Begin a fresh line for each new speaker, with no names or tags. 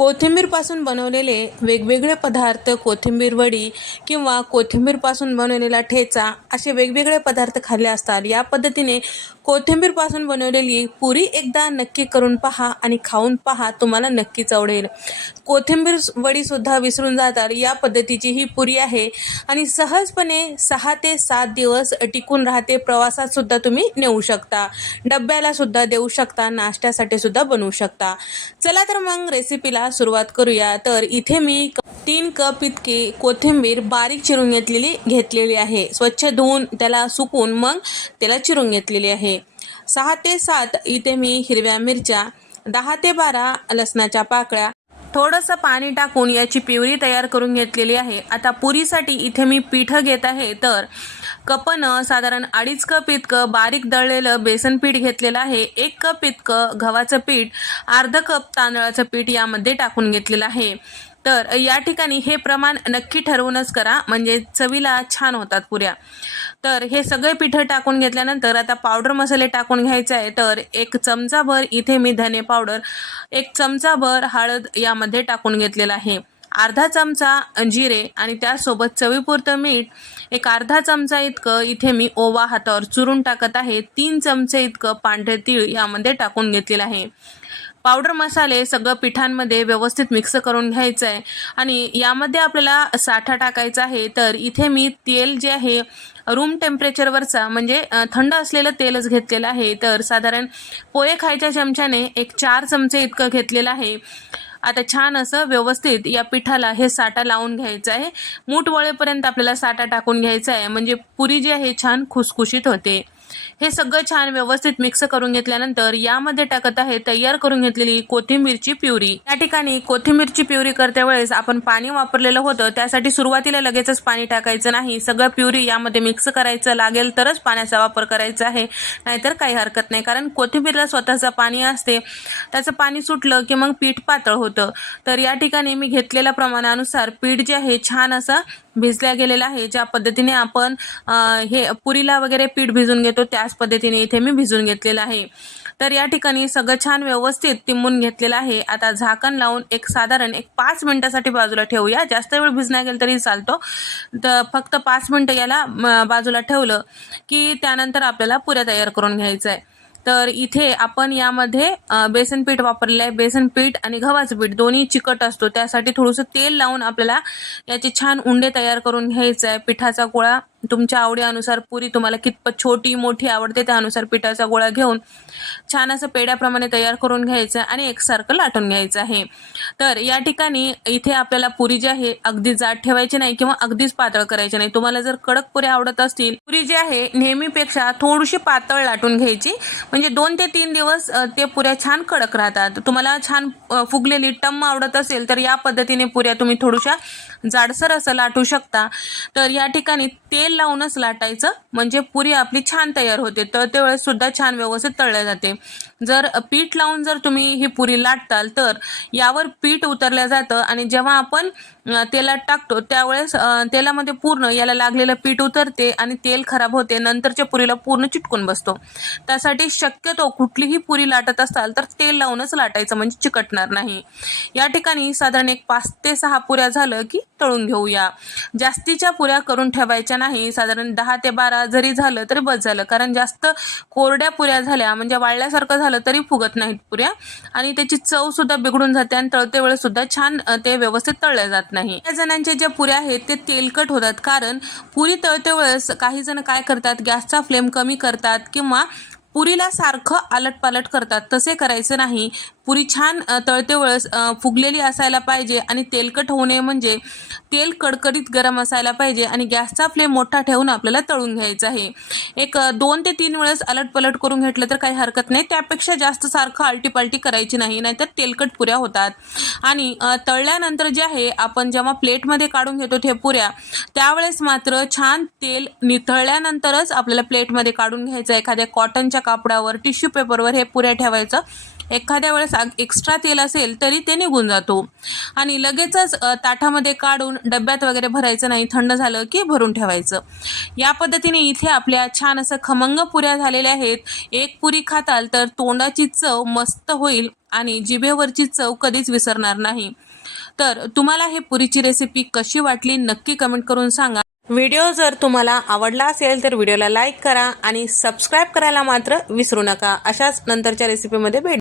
कोथिंबीरपासून बनवलेले वेगवेगळे पदार्थ कोथिंबीर वडी किंवा कोथिंबीरपासून बनवलेला ठेचा असे वेगवेगळे पदार्थ खाल्ले असतात. या पद्धतीने कोथिंबीरपासून बनवलेली पुरी एकदा नक्की करून पहा आणि खाऊन पहा तुम्हाला नक्कीच आवडेल कोथिंबीर वडीसुद्धा विसरून जातात. या पद्धतीची ही पुरी आहे आणि सहजपणे सहा ते सात दिवस टिकून राहते. प्रवासात सुद्धा तुम्ही नेऊ शकता. डब्याला सुद्धा देऊ शकता. नाश्त्यासाठी सुद्धा बनवू शकता. चला तर मग रेसिपीला सुरुवात करूया. तर इथे मी तीन कप इतकी कोथिंबीर बारीक चिरून घेतलेली घेतलेली आहे. स्वच्छ धुवून त्याला सुकून मग त्याला चिरून घेतलेली आहे. सहा ते सात इथे मी हिरव्या मिरच्या दहा ते बारा लसणाच्या पाकळ्या थोडंसं पाणी टाकून याची पिवळी तयार करून घेतलेली आहे. आता पुरीसाठी इथे मी पिठं घेत आहे तर कपनं साधारण अडीच कप इतकं बारीक दळलेलं बेसन पीठ घेतलेलं आहे. एक कप इतकं गव्हाचं पीठ अर्ध कप तांदळाचं पीठ यामध्ये टाकून घेतलेलं आहे. तर या ठिकाणी हे प्रमाण नक्की ठरवूनच करा. म्हणजे चवीला छान होतात पुऱ्या. तर हे सगळे पिठं टाकून घेतल्यानंतर आता पावडर मसाले टाकून घ्यायचे आहे. तर एक चमचाभर इथे मी धने पावडर एक चमचाभर हळद यामध्ये टाकून घेतलेला आहे. अर्धा चमचा जिरे आणि त्यासोबत चवीपुरतं मीठ एक अर्धा चमचा इतकं इथे मी ओवा हातावर चुरून टाकत आहे. तीन चमचे इतकं पांढरे तीळ यामध्ये टाकून घेतलेलं आहे. पावडर मसाले सगळं पिठांमध्ये व्यवस्थित मिक्स करून घ्यायचं आहे आणि यामध्ये आपल्याला साठा टाकायचा आहे तर इथे मी तेल जे आहे रूम टेम्परेचरवरचा म्हणजे थंड असलेलं तेलच घेतलेलं आहे. तर साधारण पोहे खायच्या चमच्याने एक चार चमचे इतकं घेतलेलं आहे. आता छान असं व्यवस्थित या पिठाला हे साठा लावून घ्यायचं आहे. मूठ वळेपर्यंत आपल्याला साठा टाकून घ्यायचा आहे. म्हणजे पुरी जी आहे छान खुसखुशीत होते. हे सगळं छान व्यवस्थित मिक्स करून घेतल्यानंतर यामध्ये टाकत आहे तयार करून घेतलेली कोथिंबीरची प्युरी. या ठिकाणी कोथिंबीरची प्युरी करते वेळेस आपण पाणी वापरलेलं होतं त्यासाठी सुरुवातीला लगेचच पाणी टाकायचं नाही. सगळं प्युरी यामध्ये मिक्स करायचं लागेल तरच पाण्याचा वापर करायचा आहे. नाहीतर काही हरकत नाही कारण कोथिंबीरला स्वतःचं पाणी असते. त्याचं पाणी सुटलं की मग पीठ पातळ होतं. तर या ठिकाणी मी घेतलेल्या प्रमाणानुसार पीठ जे आहे छान असं भिजल्या गेलेलं आहे. ज्या पद्धतीने आपण हे पुरीला वगैरे पीठ भिजून घेतो त्याच पद्धतीने इथे मी भिजून घेतलेलं आहे. तर या ठिकाणी सगळं छान व्यवस्थित तिंबून घेतलेलं आहे. आता झाकण लावून एक साधारण एक पाच मिनटासाठी बाजूला ठेवूया. जास्त वेळ भिजण्या गेलं तरी चालतो. तर फक्त पाच मिनटं याला बाजूला ठेवलं की त्यानंतर आपल्याला पुऱ्या तयार करून घ्यायचं आहे. तर इथे आपण यामध्ये बेसन पीठ वापरले आहे. बेसन पीठ आणि गव्हाचं पीठ दोन्ही चिकट असतो. त्यासाठी थोडंसं तेल लावून आपल्याला याचे छान उंडे तयार करून घ्यायचं आहे. पिठाचा गोळा तुमच्या आवडीनुसार पुरी तुम्हाला कितपत छोटी मोठी आवडते त्यानुसार पिठाचा गोळा घेऊन छान असं पेड्याप्रमाणे तयार करून घ्यायचं आणि एकसारखं लाटून घ्यायचं आहे. तर या ठिकाणी इथे आपल्याला पुरी जी आहे अगदी जाड ठेवायची नाही किंवा अगदीच पातळ करायची नाही. तुम्हाला जर कडक पुऱ्या आवडत असतील पुरी जी आहे नेहमीपेक्षा थोडीशी पातळ लाटून घ्यायची. म्हणजे दोन ते तीन दिवस ते पुऱ्या छान कडक राहतात. तुम्हाला छान फुगलेली टम्म आवडत असेल तर या पद्धतीने पुऱ्या तुम्ही थोड्याशा जाडसर असं लाटू शकता. तर या ठिकाणी तेल लावूनच लाटायचं. म्हणजे पुरी आपली छान तयार होते. तर त्यावेळेस सुद्धा छान व्यवस्थित तळल्या जाते. जर पीठ लावून जर तुम्ही ही पुरी लाटताल तर यावर पीठ उतरलं जातं. आणि जेव्हा आपण तेलात टाकतो. त्यावेळेस तेलामध्ये पूर्ण याला लागलेलं पीठ उतरते आणि तेल खराब होते. नंतरच्या पुरीला पूर्ण चिटकून बसतो. त्यासाठी शक्यतो कुठलीही पुरी लाटत असाल तर तेल लावूनच लाटायचं म्हणजे चिकटणार नाही. या ठिकाणी साधारण एक पाच ते सहा पुऱ्या झालं की तळून घेऊया. जास्तीच्या पुऱ्या करून ठेवायच्या नाही. साधारण दहा ते बारा जरी झालं तरी बस झालं. कारण जास्त कोरड्या पुऱ्या झाल्या म्हणजे वाळल्यासारखं झालं तरी फुगत नाहीत पुऱ्या. आणि त्याची चव सुद्धा बिघडून जाते आणि तळते वेळेस सुद्धा छान ते व्यवस्थित तळल्या जात नाही काही जणांच्या ज्या पुऱ्या आहेत ते तेलकट होतात. कारण पुरी तळते वेळेस काही जण काय करतात गॅसचा फ्लेम कमी करतात किंवा पुरीला सारखं आलटपालट करतात. तसे करायचं नाही. पुरी छान तळतेवळस तळते फुगलेली असायला पाहिजे आणि तेलकट होऊ नये म्हणजे तेल कडकडीत गरम असायला पाहिजे आणि गॅसचा फ्लेम मोठा ठेवून आपल्याला तळून घ्यायचा आहे. एक दोन ते तीन वेळेस अलटपलट करून घेतलं तर काही हरकत नाही. त्यापेक्षा जास्त सारखं आलटीपालटी करायची नाही नाहीतर तेलकट पुऱ्या होतात. आणि तळल्यानंतर जे आहे आपण जेव्हा प्लेटमध्ये काढून घेतो ते पुऱ्या त्यावेळेस मात्र छान तेल निथळल्यानंतरच आपल्याला प्लेटमध्ये काढून घ्यायचं एखाद्या कॉटनच्या कापडावर टिश्यू पेपरवर हे पुऱ्या ठेवायचं. एखाद्या वेळेस एक्स्ट्रा तेल असेल तरी ते निघून जातो. आणि लगेचच ताटामध्ये काढून डब्यात वगैरे भरायचं नाही थंड झालं की भरून ठेवायचं. या पद्धतीने इथे आपल्या छान असं खमंग पुऱ्या झालेल्या आहेत. एक पुरी खाताल तर तोंडाची चव मस्त होईल आणि जिभेवरची चव कधीच विसरणार नाही. तर तुम्हाला हे पुरीची रेसिपी कशी वाटली नक्की कमेंट करून सांगा. व्हिडिओ जर तुम्हाला आवडला असेल तर व्हिडिओला लाईक करा आणि सबस्क्राईब करायला मात्र विसरू नका. अशाच नंतरच्या रेसिपीमध्ये भेट